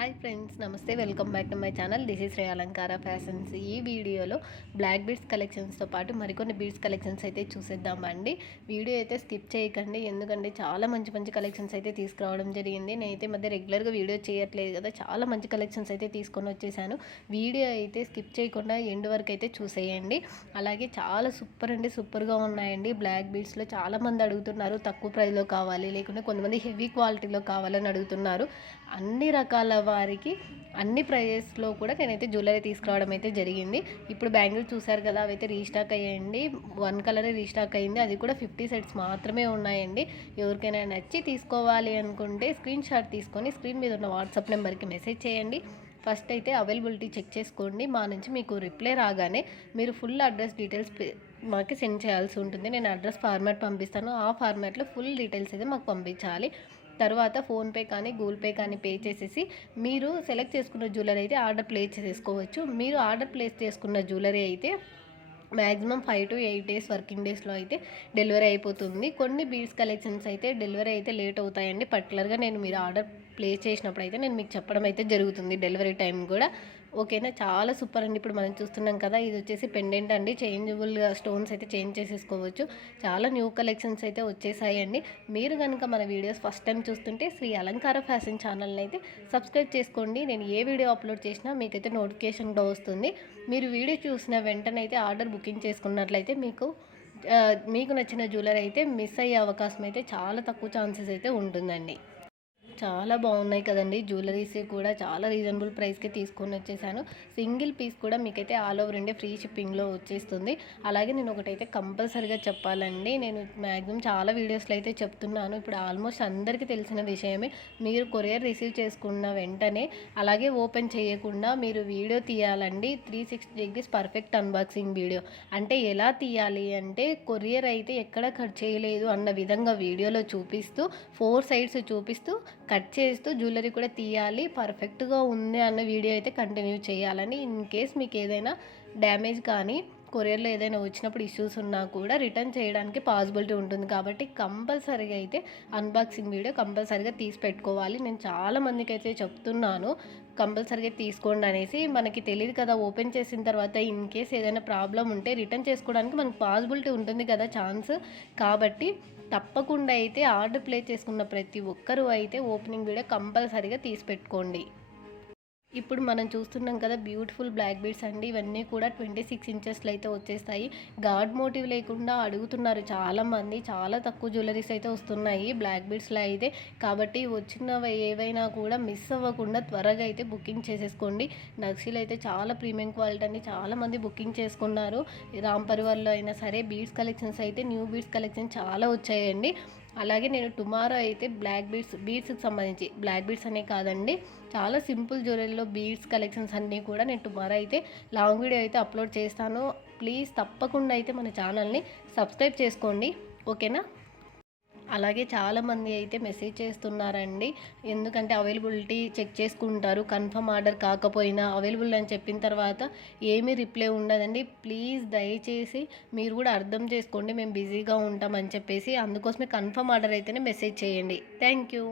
Hi friends, నమస్తే. Welcome back to my channel. This is Shri Alankara fashions. ఈ వీడియోలో black beads కలెక్షన్స్తో పాటు మరికొన్ని బీడ్స్ కలెక్షన్స్ అయితే చూసేద్దామండి. వీడియో అయితే స్కిప్ చేయకండి, ఎందుకంటే చాలా మంచి మంచి కలెక్షన్స్ అయితే తీసుకురావడం జరిగింది. నేనైతే మధ్య రెగ్యులర్గా వీడియో చేయట్లేదు కదా, చాలా మంచి కలెక్షన్స్ అయితే తీసుకొని వచ్చేసాను. వీడియో అయితే స్కిప్ చేయకుండా ఎండ్ వరకు అయితే చూసేయండి. అలాగే చాలా సూపర్ అంటే సూపర్గా ఉన్నాయండి. బ్లాక్ బీడ్స్లో చాలామంది అడుగుతున్నారు, తక్కువ ప్రైస్లో కావాలి, లేకుంటే కొంతమంది హెవీ క్వాలిటీలో కావాలని అడుగుతున్నారు. అన్ని రకాల వారికి అన్ని ప్రైజెస్లో కూడా నేనైతే జ్యువెలరీ తీసుకురావడం అయితే జరిగింది. ఇప్పుడు బ్యాంగిల్స్ చూసారు కదా, అవైతే రీస్టాక్ అయ్యాయండి. 1 కలరే రీస్టాక్ అయ్యింది, అది కూడా 50 సెట్స్ మాత్రమే ఉన్నాయండి. ఎవరికైనా నచ్చి తీసుకోవాలి అనుకుంటే స్క్రీన్ షాట్ తీసుకొని స్క్రీన్ మీద ఉన్న వాట్సాప్ నెంబర్కి మెసేజ్ చేయండి. ఫస్ట్ అయితే అవైలబిలిటీ చెక్ చేసుకోండి. మా నుంచి మీకు రిప్లై రాగానే మీరు ఫుల్ అడ్రస్ డీటెయిల్స్ మాకు సెండ్ చేయాల్సి ఉంటుంది. నేను అడ్రస్ ఫార్మాట్ పంపిస్తాను, ఆ ఫార్మాట్లో ఫుల్ డీటెయిల్స్ అయితే మాకు పంపించాలి. తర్వాత ఫోన్పే కానీ గూగుల్ పే కానీ పే చేసేసి మీరు సెలెక్ట్ చేసుకున్న జ్యువెలరీ అయితే ఆర్డర్ ప్లేస్ చేసుకోవచ్చు. మీరు ఆర్డర్ ప్లేస్ చేసుకున్న జ్యువెలరీ అయితే మ్యాక్సిమం 5 to 8 డేస్ వర్కింగ్ డేస్లో అయితే డెలివరీ అయిపోతుంది. కొన్ని బీడ్స్ కలెక్షన్స్ అయితే డెలివరీ అయితే లేట్ అవుతాయండి. పర్టికులర్గా మీరు ఆర్డర్ ప్లేస్ చేసినప్పుడు అయితే నేను మీకు చెప్పడం అయితే జరుగుతుంది, డెలివరీ టైం కూడా. ఓకేనా, చాలా సూపర్ అండి. ఇప్పుడు మనం చూస్తున్నాం కదా, ఇది వచ్చేసి పెండెంట్ అండి. చేంజబుల్గా స్టోన్స్ అయితే చేంజ్ చేసేసుకోవచ్చు. చాలా న్యూ కలెక్షన్స్ అయితే వచ్చేసాయండి. మీరు కనుక మన వీడియోస్ ఫస్ట్ టైం చూస్తుంటే శ్రీ అలంకార ఫ్యాషన్ ఛానల్ని అయితే సబ్స్క్రైబ్ చేసుకోండి. నేను ఏ వీడియో అప్లోడ్ చేసినా మీకైతే నోటిఫికేషన్ కూడా వస్తుంది. మీరు వీడియో చూసిన వెంటనే అయితే ఆర్డర్ బుకింగ్ చేసుకున్నట్లయితే మీకు నచ్చిన జ్యువెలరీ అయితే మిస్ అయ్యే అవకాశం అయితే చాలా తక్కువ ఛాన్సెస్ అయితే ఉంటుందండి. చాలా బాగున్నాయి కదండి. జ్యువెలరీస్ కూడా చాలా రీజనబుల్ ప్రైస్కి తీసుకొని వచ్చేసాను. సింగిల్ పీస్ కూడా మీకైతే ఆల్ ఓవర్ ఇండియా ఫ్రీ షిప్పింగ్లో వచ్చేస్తుంది. అలాగే నేను ఒకటైతే కంపల్సరీగా చెప్పాలండి, నేను మ్యాక్సిమం చాలా వీడియోస్లో అయితే చెప్తున్నాను, ఇప్పుడు ఆల్మోస్ట్ అందరికీ తెలిసిన విషయమే. మీరు కొరియర్ రిసీవ్ చేసుకున్న వెంటనే అలాగే ఓపెన్ చేయకుండా మీరు వీడియో తీయాలండి. 360 degrees పర్ఫెక్ట్ అన్బాక్సింగ్ వీడియో. అంటే ఎలా తీయాలి అంటే, కొరియర్ అయితే ఎక్కడ కట్ చేయలేదు అన్న విధంగా వీడియోలో చూపిస్తూ 4 సైడ్స్ చూపిస్తూ కట్ చేస్తూ జ్యువెలరీ కూడా తీయాలి. పర్ఫెక్ట్గా ఉంది అన్న వీడియో అయితే కంటిన్యూ చేయాలని. ఇన్ కేస్ మీకు ఏదైనా డ్యామేజ్ కానీ కొరియర్లో ఏదైనా వచ్చినప్పుడు ఇష్యూస్ ఉన్నా కూడా రిటర్న్ చేయడానికి పాసిబిలిటీ ఉంటుంది. కాబట్టి కంపల్సరీగా అయితే అన్బాక్సింగ్ వీడియో కంపల్సరీగా తీసి పెట్టుకోవాలి. నేను చాలామందికి అయితే చెప్తున్నాను, కంపల్సరీగా తీసుకోండి అనేసి. మనకి తెలియదు కదా, ఓపెన్ చేసిన తర్వాత ఇన్ కేస్ ఏదైనా ప్రాబ్లం ఉంటే రిటర్న్ చేసుకోవడానికి మనకు పాసిబిలిటీ ఉంటుంది కదా, ఛాన్స్. కాబట్టి తప్పకుండా అయితే ఆర్డర్ ప్లేస్ చేసుకున్న ప్రతి ఒక్కరూ అయితే ఓపెనింగ్ వీడియో కంపల్సరీగా తీసి పెట్టుకోండి. ఇప్పుడు మనం చూస్తున్నాం కదా, బ్యూటిఫుల్ బ్లాక్ బీడ్స్ అండి. ఇవన్నీ కూడా 26 ఇంచెస్లో అయితే వచ్చేస్తాయి. గాడ్ మోటివ్ లేకుండా అడుగుతున్నారు చాలామంది. చాలా తక్కువ జ్యువెలరీస్ అయితే వస్తున్నాయి బ్లాక్ బీడ్స్లో అయితే. కాబట్టి వచ్చినవి ఏవైనా కూడా మిస్ అవ్వకుండా త్వరగా అయితే బుకింగ్ చేసేసుకోండి. నక్షీలు అయితే చాలా ప్రీమియం క్వాలిటీ అండి, చాలామంది బుకింగ్ చేసుకున్నారు. రామ్ పరివార్లో అయినా సరే బీడ్స్ కలెక్షన్స్ అయితే న్యూ బీడ్స్ కలెక్షన్ చాలా వచ్చాయండి. అలాగే నేను టుమారో అయితే బీడ్స్కి సంబంధించి బ్లాక్ బీడ్స్ అనే కాదండి, చాలా సింపుల్ జ్యువెలరీలో బీడ్స్ కలెక్షన్స్ అన్నీ కూడా నేను టుమారో అయితే లాంగ్ వీడియో అయితే అప్లోడ్ చేస్తాను. ప్లీజ్ తప్పకుండా అయితే మన ఛానల్ని సబ్స్క్రైబ్ చేసుకోండి, ఓకేనా. అలాగే చాలామంది అయితే మెసేజ్ చేస్తున్నారండి, ఎందుకంటే అవైలబిలిటీ చెక్ చేసుకుంటారు. కన్ఫర్మ్ ఆర్డర్ కాకపోయినా అవైలబుల్ అని చెప్పిన తర్వాత ఏమీ రిప్లై ఉండదండి. ప్లీజ్ దయచేసి మీరు కూడా అర్థం చేసుకోండి, మేము బిజీగా ఉంటామని చెప్పేసి. అందుకోసమే కన్ఫర్మ్ ఆర్డర్ అయితేనే మెసేజ్ చేయండి. Thank you.